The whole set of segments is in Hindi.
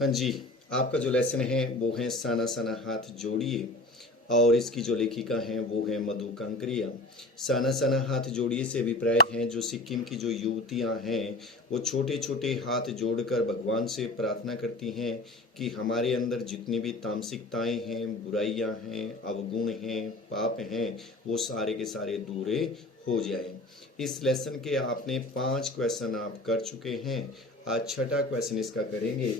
हाँ जी, आपका जो लेसन है वो है साना साना हाथ जोड़िए। और इसकी जो लेखिका हैं वो है मधु कांकरिया। साना साना हाथ जोड़िए से अभिप्राय हैं जो सिक्किम की जो युवतियां हैं वो छोटे छोटे हाथ जोड़कर भगवान से प्रार्थना करती हैं कि हमारे अंदर जितनी भी तामसिकताएं हैं, बुराइयां हैं, अवगुण हैं, पाप हैं, वो सारे के सारे दूर हो जाएं। इस लेसन के आपने 5 क्वेश्चन आप कर चुके हैं। आज छठा क्वेश्चन इसका करेंगे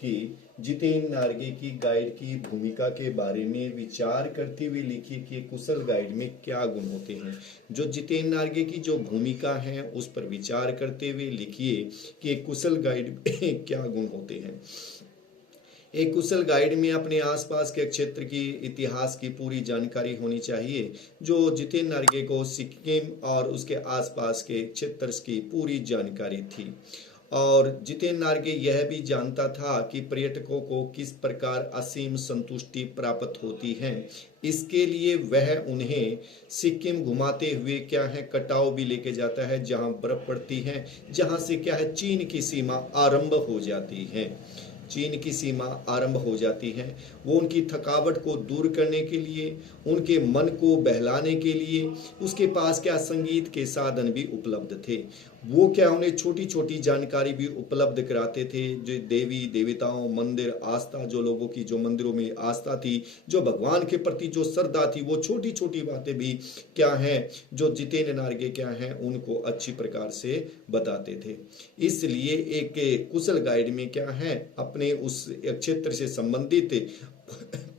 कि जितेन नार्गे की गाइड की भूमिका के बारे में विचार करते हुए लिखिए कि कुशल गाइड में क्या गुण होते हैं। जो जितेन नार्गे की जो भूमिका है उस पर विचार करते हुए लिखिए कि एक कुशल गाइड में क्या गुण होते हैं। एक कुशल गाइड में अपने आसपास के क्षेत्र की इतिहास की पूरी जानकारी होनी चाहिए। जो जितेन नार्गे को सिक्किम और उसके आसपास के क्षेत्र की पूरी जानकारी थी। और जितेन नार्गे यह भी जानता था कि पर्यटकों को किस प्रकार असीम संतुष्टि प्राप्त होती है। इसके लिए वह उन्हें सिक्किम घुमाते हुए क्या है कटाव भी लेके जाता है जहां बर्फ पड़ती है, जहां से क्या है चीन की सीमा आरंभ हो जाती है। चीन की सीमा आरंभ हो जाती है। वो उनकी थकावट को दूर करने के लिए, उनके मन को बहलाने के लिए उसके पास क्या संगीत के साधन भी उपलब्ध थे। वो क्या उन्हें छोटी छोटी जानकारी भी उपलब्ध कराते थे। जो देवी देवताओं, मंदिर, आस्था, जो लोगों की जो मंदिरों में आस्था थी, जो भगवान के प्रति जो श्रद्धा थी, वो छोटी छोटी बातें भी क्या हैं जो जितेन नार्गे क्या हैं उनको अच्छी प्रकार से बताते थे। इसलिए एक कुशल गाइड में क्या है अपने उस क्षेत्र से संबंधित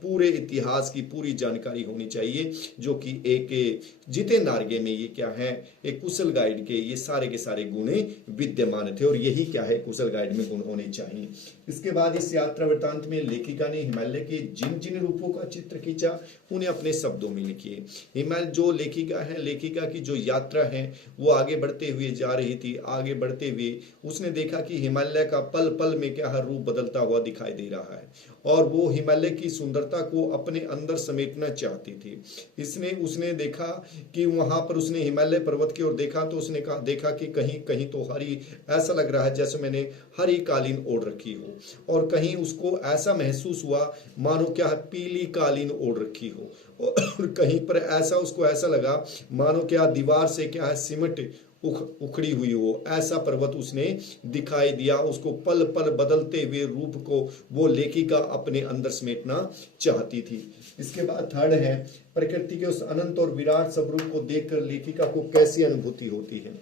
पूरे इतिहास की पूरी जानकारी होनी चाहिए, जो कि एक जितेन नार्गे में ये क्या है एक कुशल गाइड के ये सारे के सारे गुण विद्यमान थे। और यही क्या है कुशल गाइड में गुण होने चाहिए। इसके बाद इस यात्रा वृतांत में लेखिका ने हिमालय के जिन जिन रूपों का चित्र खींचा उन्हें अपने शब्दों में लिखिए। हिमालय जो लेखिका है, लेखिका की जो यात्रा है वो आगे बढ़ते हुए जा रही थी। आगे बढ़ते हुए उसने देखा कि हिमालय का पल पल में क्या हर रूप बदलता हुआ दिखाई दे रहा है और वो हिमालय की सुंदरता को अपने अंदर समेटना चाहती थी। उसने देखा कि वहां पर उसने हिमालय पर्वत की ओर देखा तो उसने देखा कि कहीं कहीं तो हरी, ऐसा लग रहा है जैसे मैंने हरी कालीन ओढ़ रखी हो, और कहीं उसको ऐसा महसूस हुआ मानो क्या पीली कालीन ओढ़ रखी हो, और कहीं पर उसको ऐसा लगा मानो क्या दीवार से क्या है सिमट उखड़ी हुई हो। ऐसा पर्वत उसने दिखाई दिया। उसको पल पल बदलते हुए रूप को वो लेखिका अपने अंदर समेटना चाहती थी। इसके बाद थर्ड है प्रकृति के उस अनंत और विराट स्वरूप को देखकर लेखिका को कैसी अनुभूति होती है।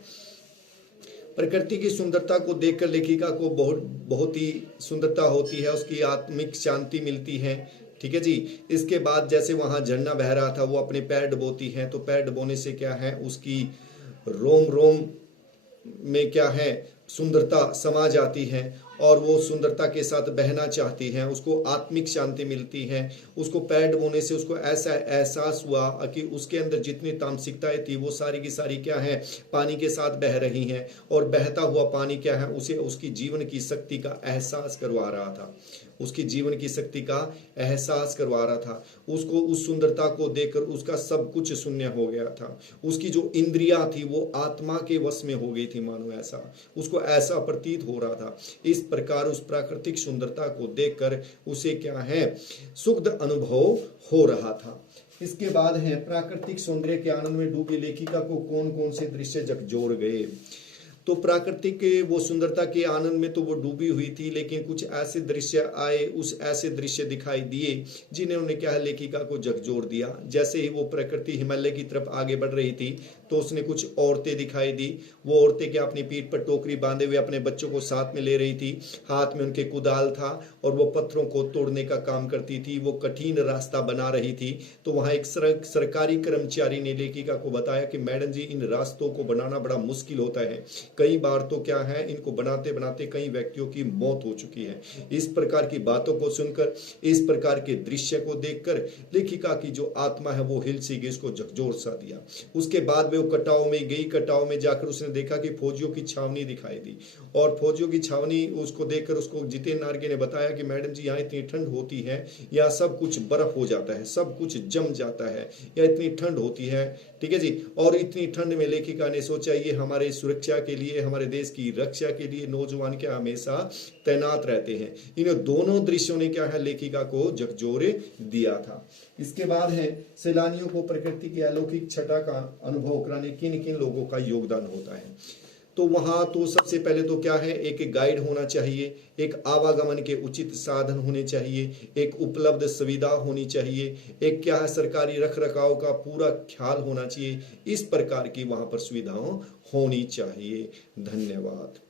प्रकृति की सुंदरता को देखकर लेखिका को बहुत ही सुंदरता होती है, उसकी आत्मिक शांति मिलती है। ठीक है जी। इसके बाद जैसे वहां झरना बह रहा था वो अपने पैर डुबोती है, तो पैर डुबोने से क्या है उसकी रोम रोम में क्या है सुंदरता समा जाती है और वो सुंदरता के साथ बहना चाहती है। उसको आत्मिक शांति मिलती है। उसको पैर डुबोने से उसको ऐसा एहसास हुआ कि उसके अंदर जितनी तामसिकताएं थी वो सारी की सारी क्या है पानी के साथ बह रही हैं, और बहता हुआ पानी क्या है उसे उसकी जीवन की शक्ति का एहसास करवा रहा था। उसकी जीवन की शक्ति का एहसास करवा रहा था। उसको उस सुंदरता को देखकर उसका सब कुछ शून्य हो गया था। उसकी जो इंद्रियां थी वो आत्मा के वश में हो गई थी, मानो ऐसा उसको ऐसा प्रतीत हो रहा था। इस प्रकार उस प्राकृतिक सुंदरता को देखकर उसे क्या है सुखद अनुभव हो रहा था। इसके बाद है प्राकृतिक सौंदर्य के आनंद में डूबी लेखिका को कौन कौन से दृश्य झकझोर गए। तो प्राकृतिक के वो सुंदरता के आनंद में तो वो डूबी हुई थी, लेकिन कुछ ऐसे दृश्य आए, उस ऐसे दृश्य दिखाई दिए जिन्होंने क्या है लेखिका को झकझोर दिया। जैसे ही वो प्रकृति हिमालय की तरफ आगे बढ़ रही थी तो उसने कुछ औरतें दिखाई दी। वो औरतें क्या अपनी पीठ पर टोकरी बांधे हुए अपने बच्चों को साथ में ले रही थी। हाथ में उनके कुदाल था और वो पत्थरों को तोड़ने का काम करती थी। वो कठिन रास्ता बना रही थी। तो वहां एक सरकारी कर्मचारी ने लेखिका को बताया कि मैडम जी इन रास्तों को बनाना बड़ा मुश्किल होता है। कई बार तो क्या है इनको बनाते बनाते कई व्यक्तियों की मौत हो चुकी है। इस प्रकार की बातों को सुनकर, इस प्रकार के दृश्य को देखकर लेखिका की जो आत्मा है वो हिल सी गई, उसको झकझोर सा दिया। उसके बाद वो कटाव में गई। कटाव में जाकर उसने देखा कि फौजियों की छावनी दिखाई दी, और फौजियों की छावनी उसको देखकर उसको जितेन नार्गे ने बताया कि मैडम जी यहाँ इतनी ठंड होती है, यहाँ सब कुछ बर्फ हो जाता है, सब कुछ जम जाता है, या इतनी ठंड होती है। ठीक है जी। और इतनी ठंड में लेखिका ने सोचा ये हमारे सुरक्षा के लिए लिए, हमारे देश की रक्षा के लिए नौजवान क्या हमेशा तैनात रहते हैं। इन दोनों दृश्यों ने क्या है लेखिका को झकझोरे दिया था। इसके बाद है सैलानियों को प्रकृति की अलौकिक छटा का अनुभव कराने किन किन लोगों का योगदान होता है। तो वहां तो सबसे पहले तो क्या है, एक गाइड होना चाहिए, एक आवागमन के उचित साधन होने चाहिए, एक उपलब्ध सुविधा होनी चाहिए, एक क्या है सरकारी रख रखाव का पूरा ख्याल होना चाहिए। इस प्रकार की वहां पर सुविधाएं होनी चाहिए। धन्यवाद।